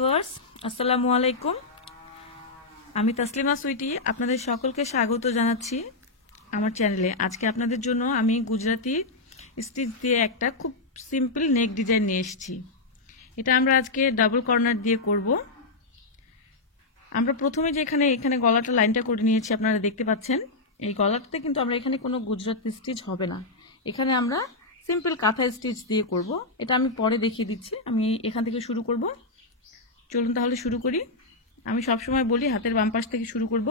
Viewers আসসালামু আলাইকুম। আমি তাসলিমা সুইটি আপনাদের সকলকে স্বাগত জানাচ্ছি আমার চ্যানেলে। আজকে আপনাদের জন্য আমি গুজরাটি স্টিচ দিয়ে একটা খুব সিম্পল নেক ডিজাইন নিয়ে এসেছি। এটা আমরা আজকে ডাবল কর্নার দিয়ে করব। আমরা প্রথমে যে এখানে গলাটা লাইনটা করে নিয়েছি, আপনারা দেখতে পাচ্ছেন। এই গলাটাতে কিন্তু আমরা এখানে কোনো গুজরাটি স্টিচ হবে না, এখানে আমরা সিম্পল কাঁথা স্টিচ দিয়ে করব। এটা আমি পরে দেখিয়ে দিচ্ছি। আমি এখান থেকে শুরু করব। চলুন তাহলে শুরু করি। আমি সবসময় বলি হাতের বাম পাশ থেকে শুরু করব।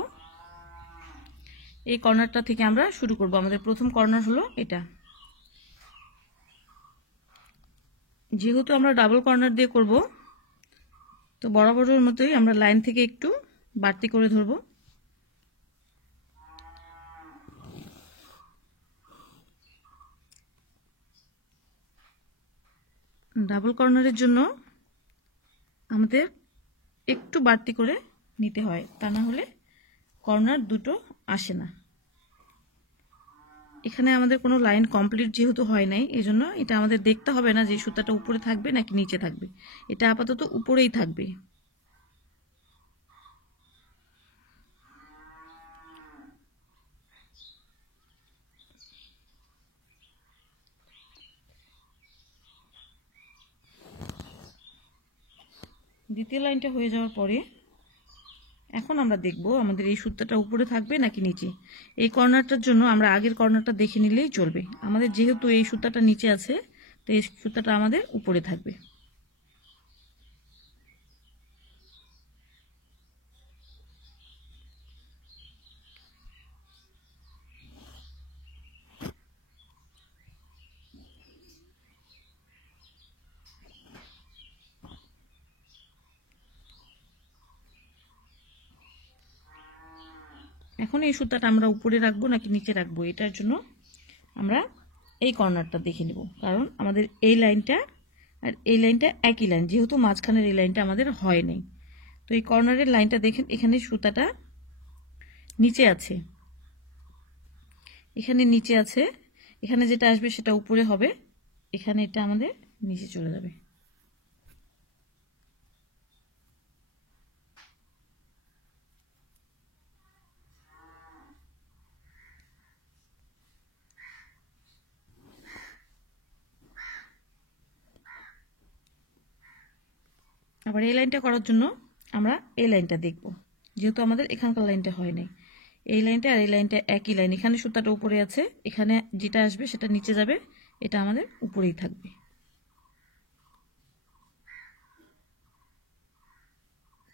এই কর্নারটা থেকে আমরা শুরু করব। আমাদের প্রথম কর্নার হলো এটা। যেহেতু আমরা ডাবল কর্নার দিয়ে করব, তো বরাবরের মতোই আমরা লাইন থেকে একটু বাড়তি করে ধরব। ডাবল কর্নারের জন্য আমাদের একটু বাড়তি করে নিতে হয়, তা না হলে কর্নার দুটো আসে না। এখানে আমাদের কোনো লাইন কমপ্লিট যেহেতু হয় নাই, এজন্য এটা আমাদের দেখতে হবে না যে সুতাটা উপরে থাকবে নাকি নিচে থাকবে। এটা আপাতত উপরেই থাকবে। দ্বিতীয় লাইনটা হয়ে যাওয়ার পরে এখন আমরা দেখব আমাদের এই সুতাটা উপরে থাকবে নাকি নিচে। এই কর্নারটার জন্য আমরা আগের কর্নারটা দেখে নিলেই চলবে। আমাদের যেহেতু এই সুতাটা নিচে আছে, তো এই সুতাটা আমাদের উপরে থাকবে। এখন এই সুতাটা আমরা উপরে রাখবো নাকি নিচে রাখবো, এটার জন্য আমরা এই কর্নারটা দেখে নেব। কারণ আমাদের এই লাইনটা আর এই লাইনটা একই লাইন, যেহেতু মাঝখানের এই লাইনটা আমাদের হয় নাই। তো এই কর্নারের লাইনটা দেখেন, এখানে সুতাটা নিচে আছে, এখানে নিচে আছে। এখানে যেটা আসবে সেটা উপরে হবে, এখানে এটা আমাদের নিচে চলে যাবে। আবার এই লাইনটা করার জন্য আমরা এই লাইনটা দেখব, যেহেতু আমাদের এখানকার লাইনটা হয় নাই। এই লাইনটা আর এই লাইনটা একই লাইন। এখানে সুতাটা উপরে আছে, এখানে যেটা আসবে সেটা নিচে যাবে, এটা আমাদের উপরেই থাকবে।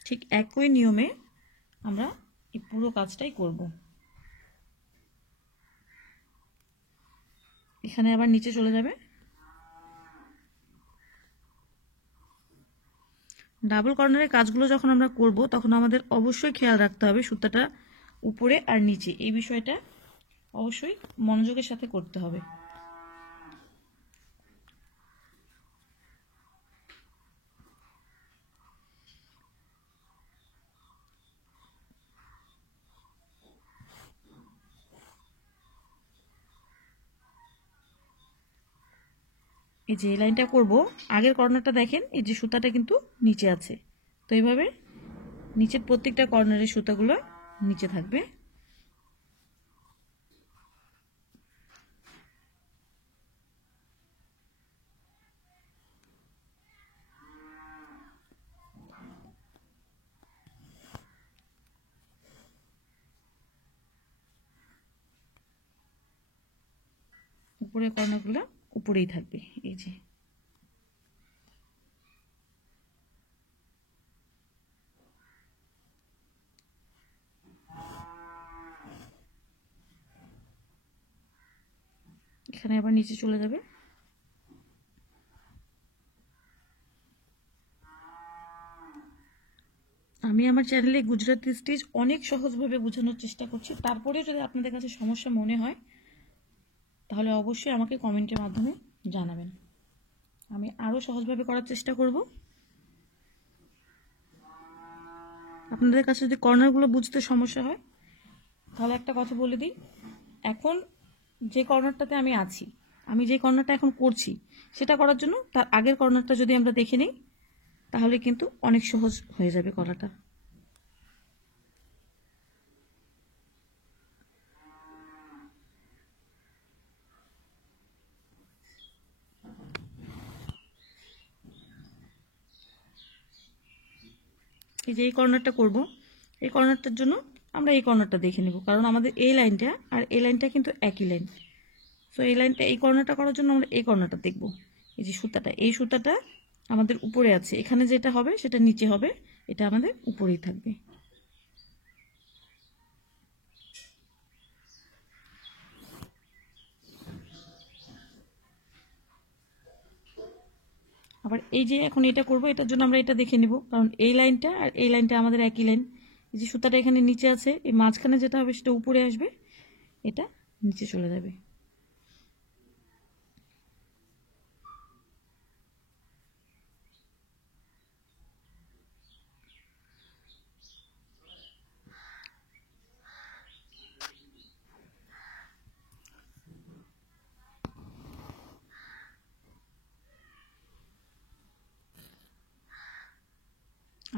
ঠিক একই নিয়মে আমরা এই পুরো কাজটাই করব। এখানে আবার নিচে চলে যাবে। ডাবল কর্নারের কাজগুলো যখন আমরা করব, তখন আমাদের অবশ্যই খেয়াল রাখতে হবে সুতাটা উপরে আর নিচে, এই বিষয়টা অবশ্যই মনোযোগের সাথে করতে হবে। এই যে লাইনটা করব, আগের কর্নারটা দেখেন, এই যে সুতাটা কিন্তু নিচে আছে। তো এইভাবে নিচের প্রত্যেকটা কর্নারের সুতাগুলো নিচে থাকবে। উপরের কর্নারগুলো উপরেই থাকবে। এই যে এখানে আবার নিচে চলে যাবে। আমি আমার চ্যানেলে গুজরাটি স্টিচ অনেক সহজভাবে বোঝানোর চেষ্টা করছি। তারপরে যদি আপনাদের কাছে সমস্যা মনে হয়, তাহলে অবশ্যই আমাকে কমেন্টের মাধ্যমে জানাবেন। আমি আরও সহজভাবে করার চেষ্টা করব। আপনাদের কাছে যদি কর্নারগুলো বুঝতে সমস্যা হয়, তাহলে একটা কথা বলে দিই। এখন যে কর্নারটাতে আমি আছি, আমি যে কর্নারটা এখন করছি, সেটা করার জন্য তার আগের কর্নারটা যদি আমরা দেখে নিই, তাহলে কিন্তু অনেক সহজ হয়ে যাবে গলাটা। এই যে এই কর্নারটা করব, এই কর্নারটার জন্য আমরা এই কর্নারটা দেখে নেব, কারণ আমাদের এই লাইনটা আর এই লাইনটা কিন্তু একই লাইন। সো এই লাইনটা, এই কর্নারটা করার জন্য আমরা এই কর্নারটা দেখব। এই যে সুতাটা, এই সুতাটা আমাদের উপরে আছে, এখানে যেটা হবে সেটা নিচে হবে, এটা আমাদের উপরেই থাকবে। আবার এই যে এখন এটা করব, এটার জন্য আমরা এটা দেখে নিব, কারণ এই লাইনটা আর এই লাইনটা আমাদের একই লাইন। এই যে সুতাটা এখানে নিচে আছে, এই মাঝখানে যেটা হবে সেটা উপরে আসবে, এটা নিচে চলে যাবে।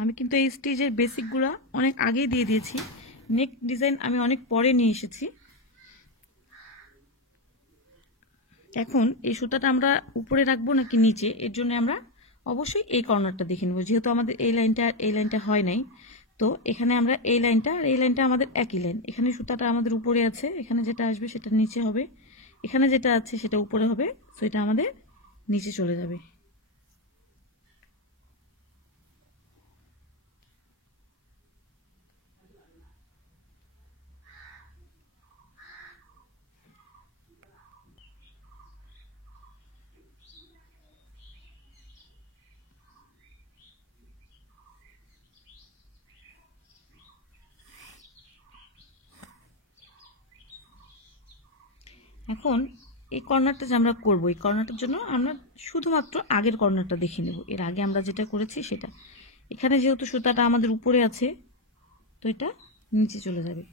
আমি কিন্তু এই স্টিচের বেসিকগুলো অনেক আগেই দিয়ে দিয়েছি, নেক ডিজাইন আমি অনেক পরে নিয়ে এসেছি। এখন এই সুতাটা আমরা উপরে রাখবো নাকি নিচে, এর জন্য আমরা অবশ্যই এই কর্নারটা দেখে নেব। যেহেতু আমাদের এই লাইনটা আর এই লাইনটা হয় নাই, তো এখানে আমরা এই লাইনটা আর এই লাইনটা আমাদের একই লাইন। এখানে সুতাটা আমাদের উপরে আছে, এখানে যেটা আসবে সেটা নিচে হবে, এখানে যেটা আছে সেটা উপরে হবে, তো এটা আমাদের নিচে চলে যাবে। এখন এই কর্নারটা যে আমরা করব, এই কর্নারটার জন্য আমরা শুধুমাত্র আগের কর্নারটা দেখে নেব। এর আগে আমরা যেটা করেছি সেটা, এখানে যেহেতু সুতাটা আমাদের উপরে আছে, তো এটা নিচে চলে যাবে।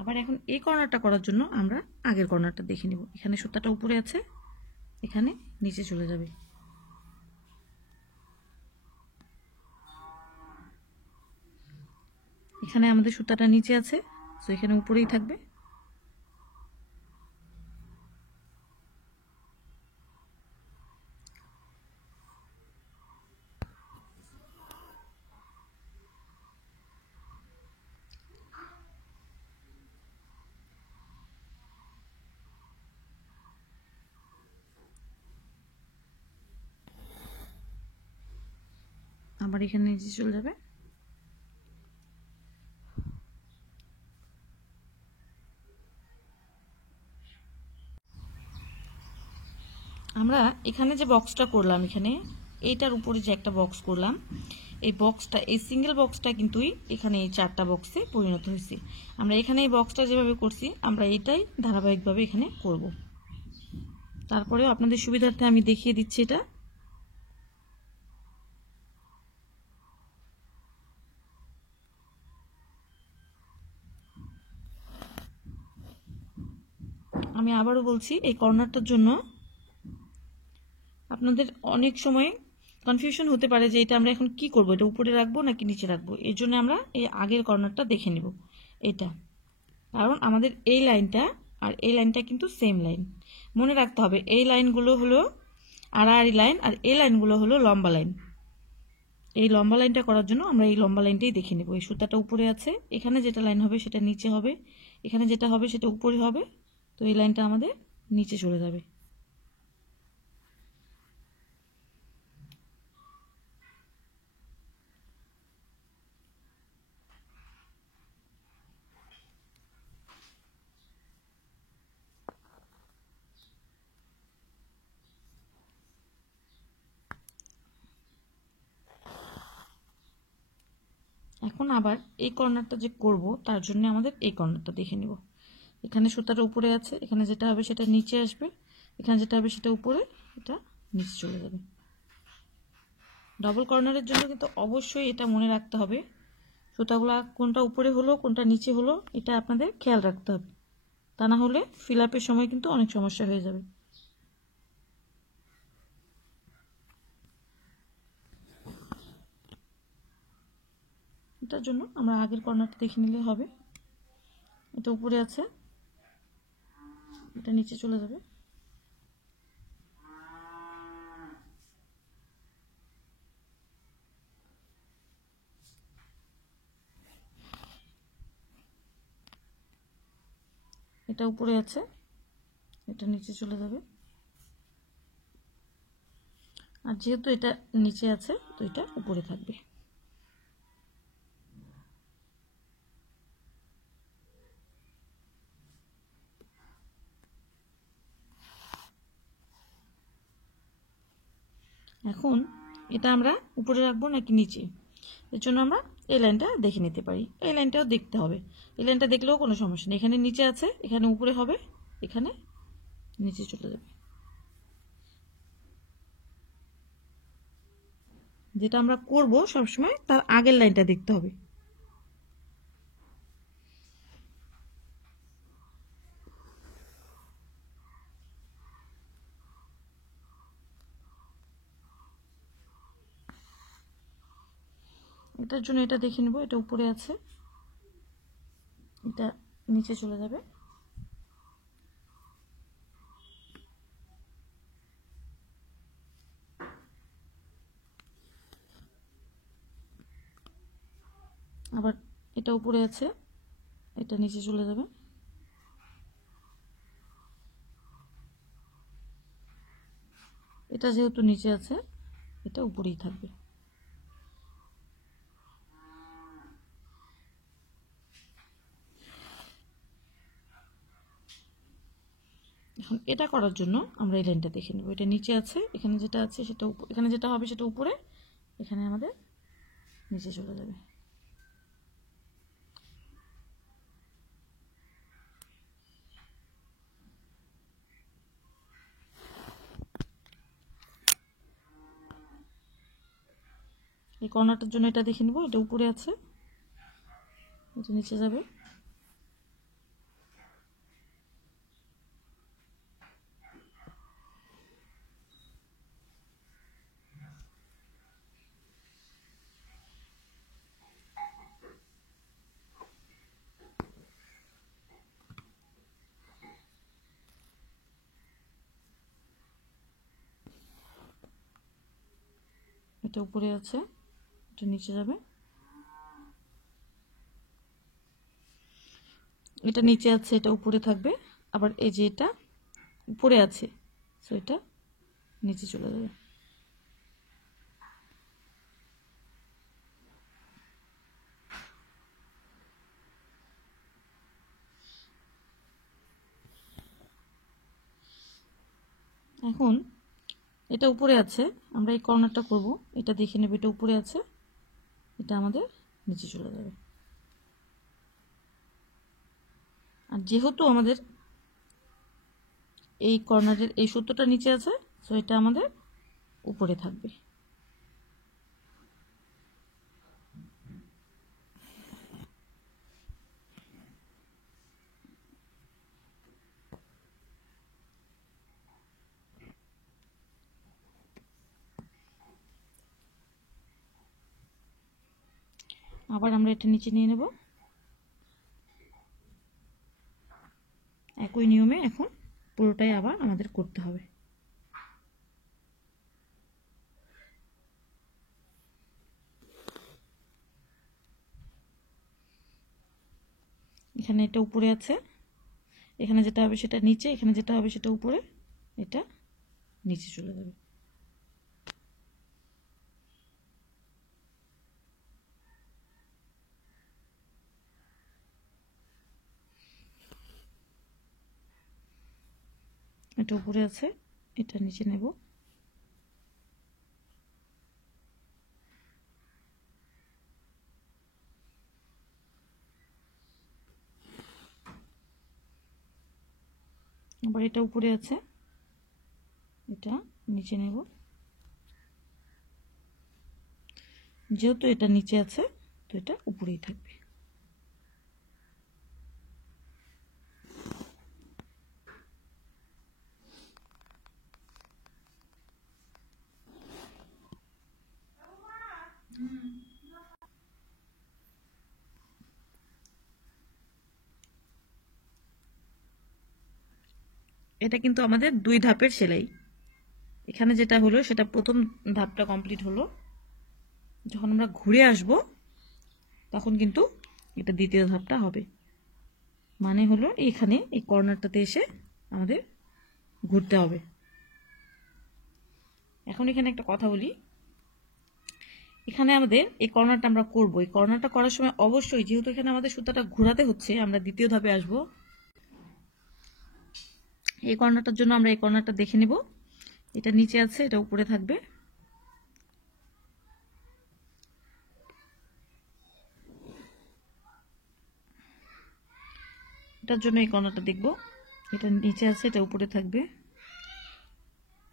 আবার এখন এই কর্নারটা করার জন্য আমরা আগের কর্নারটা দেখে নেব। এখানে সুতাটা উপরে আছে, এখানে নিচে চলে যাবে। এখানে আমাদের সুতাটা নিচে আছে, তো এখানে উপরেই থাকবে। আবার এখানে নিচে চলে যাবে। আমরা এখানে যে বক্সটা করলাম, এখানে এইটার উপরে যে একটা বক্স করলাম, এই বক্সটা, এই সিঙ্গেল বক্সটা কিন্তু এখানে এই 4টা বক্সে পরিণত হয়েছে। আমরা এখানে এই বক্সটা যেভাবে করছি, আমরা এইটাই ধারাবাহিকভাবে এখানে করব। তারপরেও আপনাদের সুবিধার্থে আমি দেখিয়ে দিচ্ছি এটা। আমি আবারও বলছি, এই কর্নারটার জন্য আপনাদের অনেক সময় কনফিউশন হতে পারে যে এটা আমরা এখন কি করব, এটা উপরে রাখবো নাকি নিচে রাখবো। এর জন্য আমরা এই আগের কর্নারটা দেখে নেব এটা, কারণ আমাদের এই লাইনটা আর এই লাইনটা কিন্তু সেম লাইন। মনে রাখতে হবে এই লাইনগুলো হলো আড়াআড়ি লাইন, আর এই লাইনগুলো হলো লম্বা লাইন। এই লম্বা লাইনটা করার জন্য আমরা এই লম্বা লাইনটাই দেখে নেব। এই সুতাটা উপরে আছে, এখানে যেটা লাইন হবে সেটা নিচে হবে, এখানে যেটা হবে সেটা উপরে হবে, তো এই লাইনটা আমাদের নিচে চলে যাবে। এখন আবার এই কর্নারটা যে করব, তার জন্য আমাদের এই কর্নারটা দেখে নিব। এখানে সুতাটা উপরে আছে, এখানে যেটা হবে সেটা নিচে আসবে, এখানে যেটা হবে সেটা উপরে, এটা নিচে চলে যাবে। ডবল কর্নারের জন্য কিন্তু অবশ্যই এটা মনে রাখতে হবে, সুতাগুলা কোনটা উপরে হলো কোনটা নিচে হলো এটা আপনাদের খেয়াল রাখতে হবে, তা না হলে ফিল আপের সময় কিন্তু অনেক সমস্যা হয়ে যাবে। এটার জন্য আমরা আগের কর্নারটা দেখে নিলে হবে। এটা উপরে আছে, এটা নিচে চলে যাবে। এটা উপরে আছে, এটা নিচে চলে যাবে। আর যেহেতু এটা নিচে আছে তো এটা উপরে থাকবে। এখন এটা আমরা উপরে রাখবো নাকি নিচে, এর জন্য আমরা এই লাইনটা দেখে নিতে পারি। এই লাইনটাও দেখতে হবে, এই লাইনটা দেখলেও কোনো সমস্যা নেই। এখানে নিচে আছে, এখানে উপরে হবে, এখানে নিচে চলে যাবে। যেটা আমরা করব সবসময় তার আগের লাইনটা দেখতে হবে। এটার জন্য এটা দেখে নেব, এটা উপরে আছে, এটা নিচে চলে যাবে। আবার এটা উপরে আছে, এটা নিচে চলে যাবে। এটা যেহেতু নিচে আছে এটা উপরেই থাকবে। এখন এটা করার জন্য আমরা এই লাইনটা দেখে নেব। এটা নিচে আছে, এখানে যেটা আছে সেটা এখানে যেটা হবে সেটা উপরে, এখানে আমাদের নিচে চলে যাবে। এই কর্নারটার জন্য এটা দেখে নেব, এটা উপরে আছে, এটা নিচে যাবে। এটা উপরে আছে, এটা নিচে যাবে। এটা নিচে আছে, এটা উপরে থাকবে। আবার এই যে এটা উপরে আছে, তো এটা নিচে চলে যাবে। এখন এটা উপরে আছে, আমরা এই কর্নারটা করব, এটা দেখে নেব। এটা উপরে আছে, এটা আমাদের নিচে চলে যাবে। আর যেহেতু আমাদের এই কর্নারের এই সুতোটা নিচে আছে, তো এটা আমাদের উপরে থাকবে। আবার আমরা এটা নিচে নিয়ে নেব। একই নিয়মে এখন পুরোটাই আবার আমাদের করতে হবে। এখানে এটা উপরে আছে, এখানে যেটা হবে সেটা নিচে, এখানে যেটা হবে সেটা উপরে, এটা নিচে চলে যাবে। এটা উপরে আছে, এটা নিচে নেব। আবার এটা উপরে আছে, এটা নিচে নেব। যেহেতু এটা নিচে আছে তো এটা উপরেই থাকবে। এটা কিন্তু আমাদের 2 ধাপের সেলাই। এখানে যেটা হলো সেটা প্রথম ধাপটা কমপ্লিট হলো। যখন আমরা ঘুরে আসব তখন কিন্তু এটা দ্বিতীয় ধাপটা হবে। মানে হলো এখানে এই কর্নারটাতে এসে আমাদের ঘুরতে হবে। এখন এখানে একটা কথা বলি, এখানে আমাদের এই কর্নারটা আমরা করব। এই কর্নারটা করার সময় অবশ্যই, যেহেতু এখানে আমাদের সুতাটা ঘোরাতে হচ্ছে, আমরা দ্বিতীয় ধাপে আসব। এই কর্নারটার জন্য আমরা এই কর্নারটা দেখে নেব। এটা নিচে আছে, এটা উপরে থাকবে। এটার জন্য এই কর্নারটা দেখব। এটা নিচে আছে, এটা উপরে থাকবে।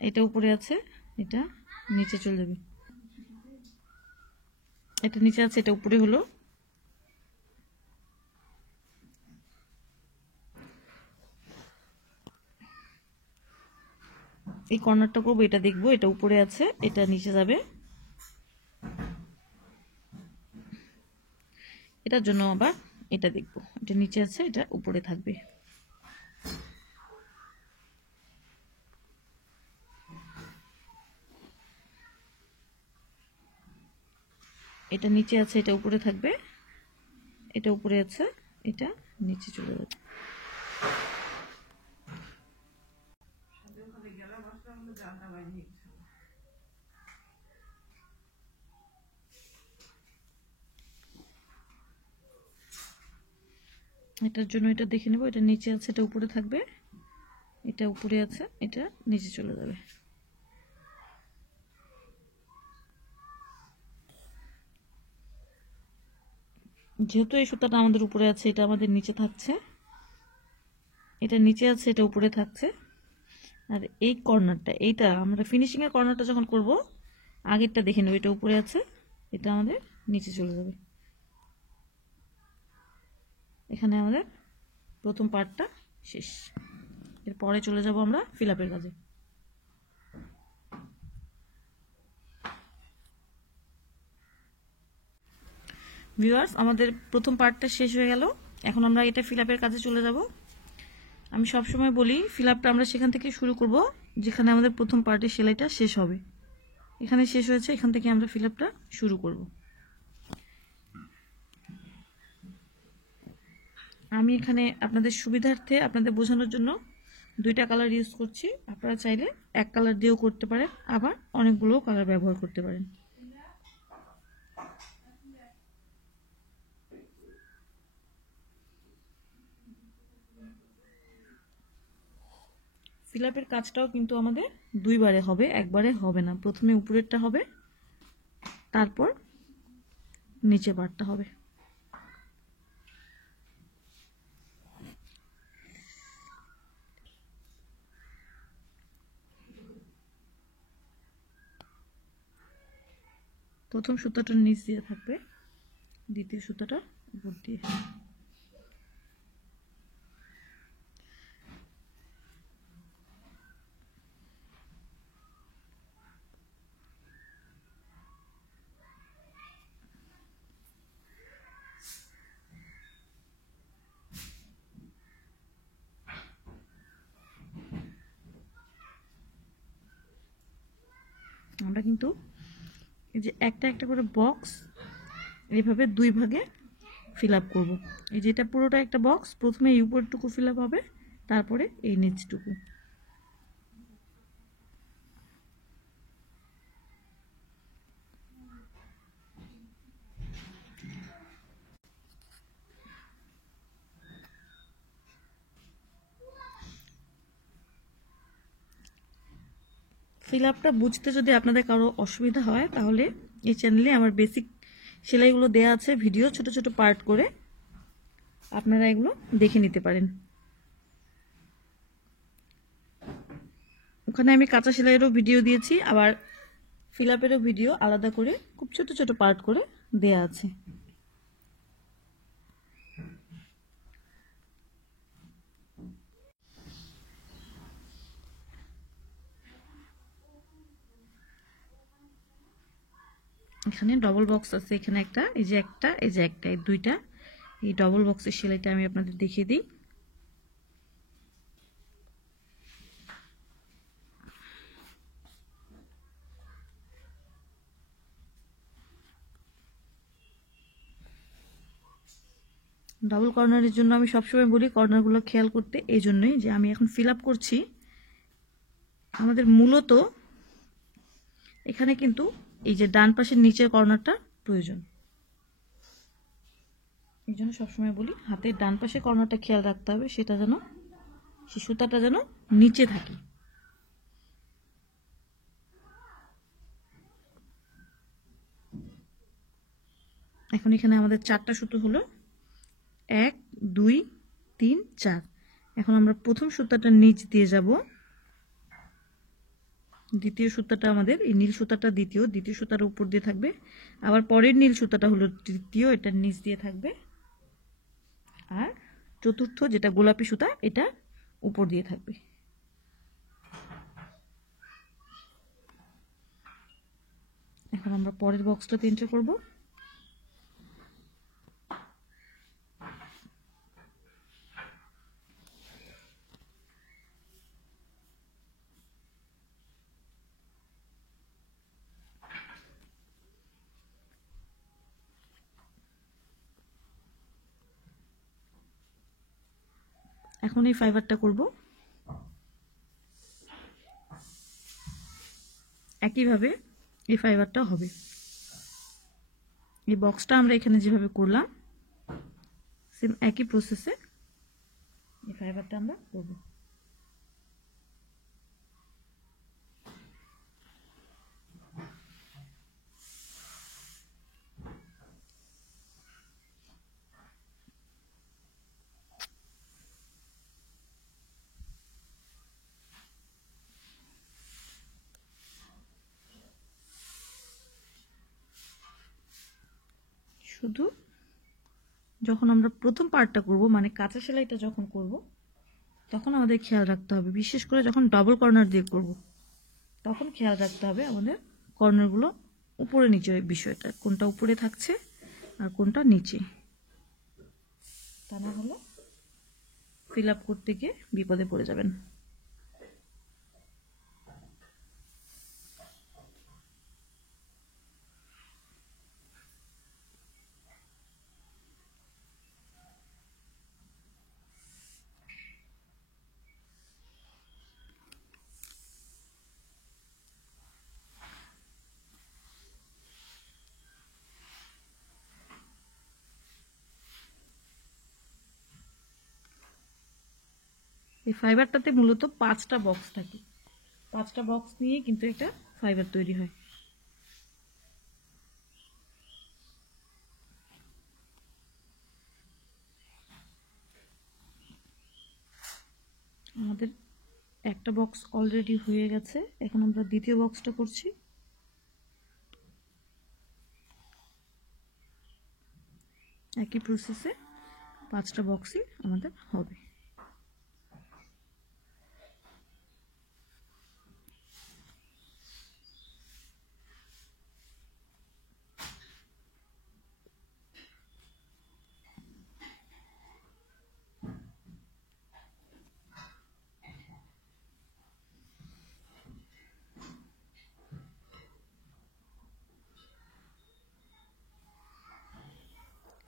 এটা উপরে আছে, এটা নিচে চলে যাবে। এটা নিচে আছে, এটা উপরে হলো। এই কর্নারটা করবো, এটা দেখবো, এটা উপরে আছে, এটা নিচে যাবে। এটার জন্য আবার এটা দেখবো, এটা নিচে আছে, এটা উপরে থাকবে। এটা নিচে আছে, এটা উপরে থাকবে। এটা উপরে আছে, এটা নিচে চলে যাবে। এটার জন্য এটা দেখে নেব, এটা নিচে আছে, এটা উপরে থাকবে। এটা উপরে আছে, এটা নিচে চলে যাবে। যেহেতু এই সুতাটা আমাদের উপরে আছে, এটা আমাদের নিচে থাকছে। এটা নিচে আছে, এটা উপরে থাকছে। আর এই কর্নারটা, এইটা আমরা ফিনিশিং এর কর্নারটা যখন করব, আগেরটা দেখে নেব, এটা উপরে আছে, এটা আমাদের নিচে চলে যাবে। এখানে আমাদের প্রথম পার্টটা শেষ। এরপরে চলে যাব আমরা ফিল আপের কাজে। ভিউয়ার্স, আমাদের প্রথম পার্টটা শেষ হয়ে গেল। এখন আমরা এটা ফিল আপের কাজে চলে যাব। আমি সবসময় বলি, ফিল আপটা আমরা সেখান থেকে শুরু করব যেখানে আমাদের প্রথম পার্টের সেলাইটা শেষ হবে। এখানে শেষ হয়েছে, এখান থেকে আমরা ফিল আপটা শুরু করব। আমি এখানে আপনাদের সুবিধার্থে, আপনাদের বোঝানোর জন্য 2টা কালার ইউজ করছি। আপনারা চাইলে এক কালার দিয়েও করতে পারেন, আবার অনেকগুলো কালার ব্যবহার করতে পারেন। ফিল আপের কাজটাও কিন্তু আমাদের 2 বারে হবে, একবারে হবে না। প্রথমে উপরেরটা হবে, তারপর নিচে পার্টটা হবে। প্রথম সুতাটা নিচ দিয়ে থাকবে, দ্বিতীয় সুতাটা উপর দিয়ে। আমরা কিন্তু এই যে একটা একটা করে বক্স এইভাবে 2 ভাগে ফিল আপ করবো। এই যে এটা পুরোটা একটা বক্স, প্রথমে এই উপরটুকু ফিল আপ হবে, তারপরে এই নিচটুকু। ফিল আপটা বুঝতে যদি আপনাদের কারো অসুবিধা হয়, তাহলে এই চ্যানেলে আমার বেসিক সেলাইগুলো দেয়া আছে, ভিডিও ছোট ছোট পার্ট করে, আপনারা এগুলো দেখে নিতে পারেন। ওখানে আমি কাঁচা সেলাইয়েরও ভিডিও দিয়েছি, আবার ফিল আপেরও ভিডিও আলাদা করে খুব ছোট ছোট পার্ট করে দেয়া আছে। এখানে ডবল বক্স আছে, এখানে একটা, এই যে একটা, এই যে একটা, এই দুইটা। এই ডবল বক্সের সেলাইটা আমি আপনাদের দেখিয়ে দিই। ডাবল কর্নারের জন্য আমি সবসময় বলি কর্নারগুলো খেয়াল করতে, এই জন্যই যে আমি এখন ফিল আপ করছি। আমাদের মূলত এখানে কিন্তু এই যে ডান পাশের নিচের কর্নারটা প্রয়োজন, এই জন্য সবসময় বলি হাতের ডান পাশের কর্নারটা খেয়াল রাখতে হবে, সেটা যেন, সে সুতাটা যেন নিচে থাকে। এখন এখানে আমাদের 4টা সুতো হলো, 1 2 3 4। এখন আমরা প্রথম সুতাটা নিচ দিয়ে যাব, দ্বিতীয় সুতাটা আমাদের এই নীল সুতাটা দ্বিতীয় সুতার উপর দিয়ে থাকবে, আবার পরের নীল সুতাটা হলো তৃতীয়, এটা নিচ দিয়ে থাকবে, আর চতুর্থ যেটা গোলাপি সুতা এটা উপর দিয়ে থাকবে। এখন আমরা পরের বক্সটাতে এন্টার করব। এখন এই ফাইবারটা করব একইভাবে, এই ফাইবারটা হবে, এই বক্সটা আমরা এখানে যেভাবে করলাম সেম একই প্রসেসে এই ফাইবারটা আমরা করব। শুধু যখন আমরা প্রথম পার্টটা করব, মানে কাঁচা সেলাইটা যখন করব, তখন আমাদের খেয়াল রাখতে হবে, বিশেষ করে যখন ডাবল কর্নার দিয়ে করব তখন খেয়াল রাখতে হবে আমাদের কর্নারগুলো উপরে নিচে, বিষয়টা কোনটা উপরে থাকছে আর কোনটা নিচে, তা না হলে ফিল আপ করতে গিয়ে বিপদে পড়ে যাবেন। এই ফাইবারটাতে মূলত 5টা বক্স থাকে, 5টা বক্স নিয়ে কিন্তু একটা ফাইবার তৈরি হয়। আমাদের একটা বক্স অলরেডি হয়ে গেছে, এখন আমরা দ্বিতীয় বক্সটা করছি। একই প্রসেসে 5টা বক্সই আমাদের হবে।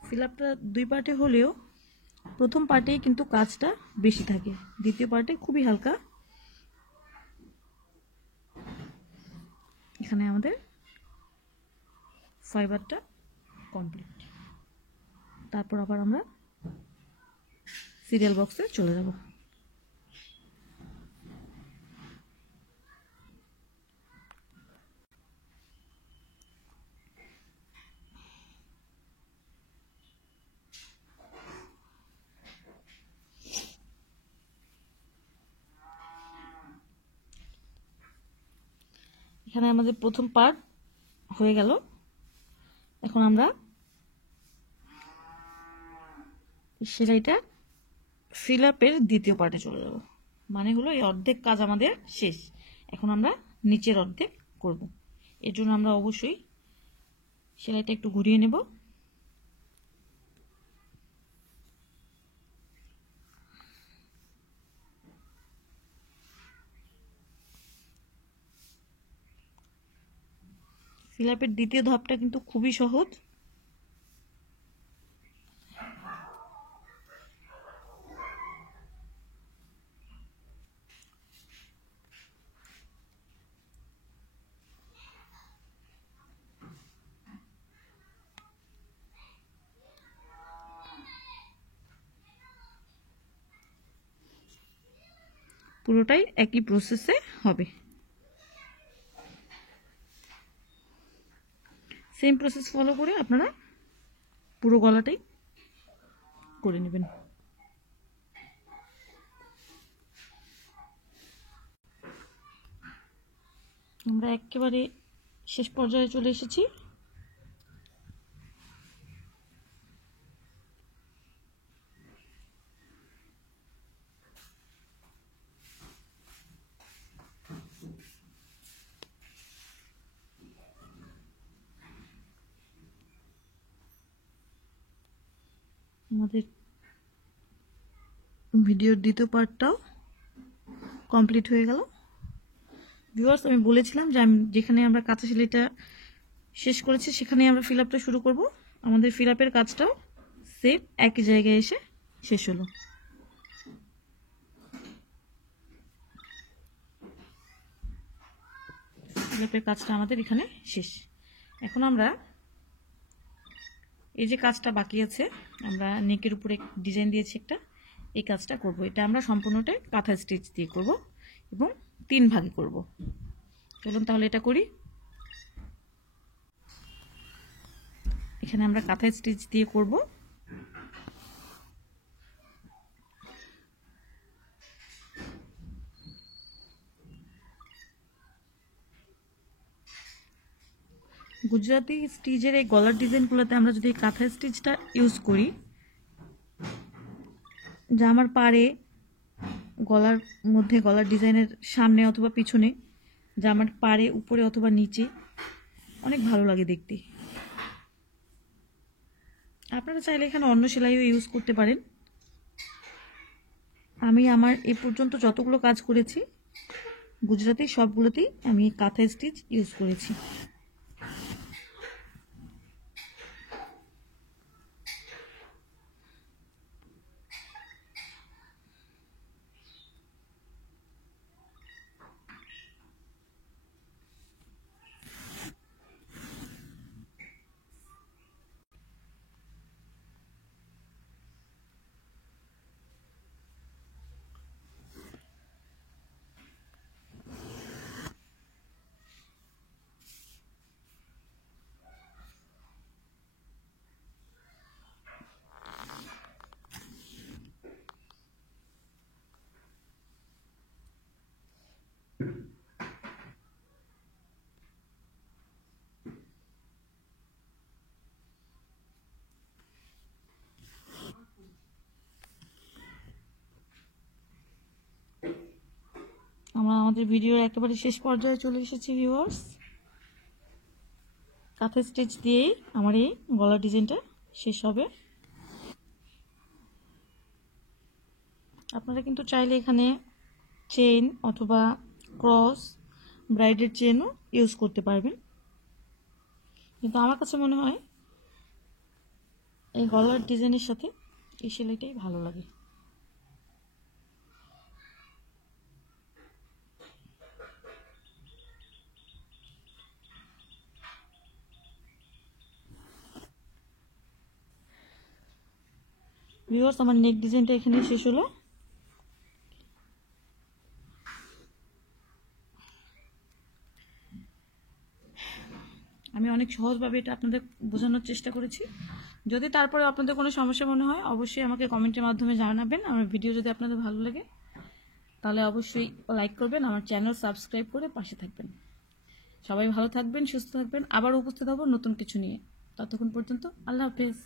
ফিল আপটা 2 পার্টে হলেও প্রথম পার্টেই কিন্তু কাজটা বেশি থাকে, দ্বিতীয় পার্টে খুবই হালকা। এখানে আমাদের ফাইবারটা কমপ্লিট, তারপর আবার আমরা সিরিয়াল বক্সে চলে যাব। এখানে আমাদের প্রথম পার্ট হয়ে গেল, এখন আমরা সেলাইটা ফিল আপের দ্বিতীয় পার্টে চলে যাব, মানে হলো এই অর্ধেক কাজ আমাদের শেষ, এখন আমরা নিচের অর্ধেক করব। এর জন্য আমরা অবশ্যই সেলাইটা একটু ঘুরিয়ে নেব। ফিলাপের দ্বিতীয় ধাপটা কিন্তু খুবই সহজ। পুরোটাই একই প্রসেসে হবে, সেম প্রসেস ফলো করে আপনারা পুরো গলাটাই করে নেবেন। আমরা একেবারে শেষ পর্যায়ে চলে এসেছি। আমাদের ভিডিওর দ্বিতীয় পার্টটাও কমপ্লিট হয়ে গেল। ভিউয়ার্স, আমি বলেছিলাম যে যেখানে আমরা কাঁচা সেলাইটা শেষ করেছি সেখানেই আমরা ফিল আপটা শুরু করব। আমাদের ফিল আপের কাজটাও সেম একই জায়গায় এসে শেষ হলো। ফিল আপের কাজটা আমাদের এখানে শেষ। এখন আমরা এই যে কাজটা বাকি আছে, আমরা নেকের উপরে ডিজাইন দিয়েছি একটা, এই কাজটা করব। এটা আমরা সম্পূর্ণটাই কাঁথা স্টিচ দিয়ে করব এবং 3 ভাগে করব। চলুন তাহলে এটা করি। এখানে আমরা কাঁথা স্টিচ দিয়ে করব। গুজরাটি স্টিচের এই গলার ডিজাইনগুলোতে আমরা যদি কাঁথা স্টিচটা ইউজ করি, জামার পাড়ে, গলার মধ্যে, গলার ডিজাইনের সামনে অথবা পিছনে, জামার পাড়ে, উপরে অথবা নিচে, অনেক ভালো লাগে দেখতে। আপনারা চাইলে এখানে অন্য সেলাইও ইউজ করতে পারেন। আমি আমার এ পর্যন্ত যতগুলো কাজ করেছি গুজরাটি সবগুলোতেই আমি কাঁথা স্টিচ ইউজ করেছি। আমরা আমাদের ভিডিওর একেবারে শেষ পর্যায়ে চলে এসেছি ভিউয়ার্স। কাঁথা স্টিচ দিয়েই আমার এই গলার ডিজাইনটা শেষ হবে। আপনারা কিন্তু চাইলে এখানে চেইন অথবা ক্রস, ব্রাইডের চেইনও ইউজ করতে পারবেন, কিন্তু আমার কাছে মনে হয় এই গলার ডিজাইনের সাথে এই সেলাইটাই ভালো লাগে। ভিউয়ার্স, আমার নেক ডিজাইনটা এখানে শেষ হলো। আমি অনেক সহজভাবে এটা আপনাদের বোঝানোর চেষ্টা করেছি। যদি তারপরে আপনাদের কোনো সমস্যা মনে হয় অবশ্যই আমাকে কমেন্টের মাধ্যমে জানাবেন। আমার ভিডিও যদি আপনাদের ভালো লাগে তাহলে অবশ্যই লাইক করবেন, আমার চ্যানেল সাবস্ক্রাইব করে পাশে থাকবেন। সবাই ভালো থাকবেন, সুস্থ থাকবেন। আবার উপস্থিত হব নতুন কিছু নিয়ে। ততক্ষণ পর্যন্ত আল্লাহ হাফেজ।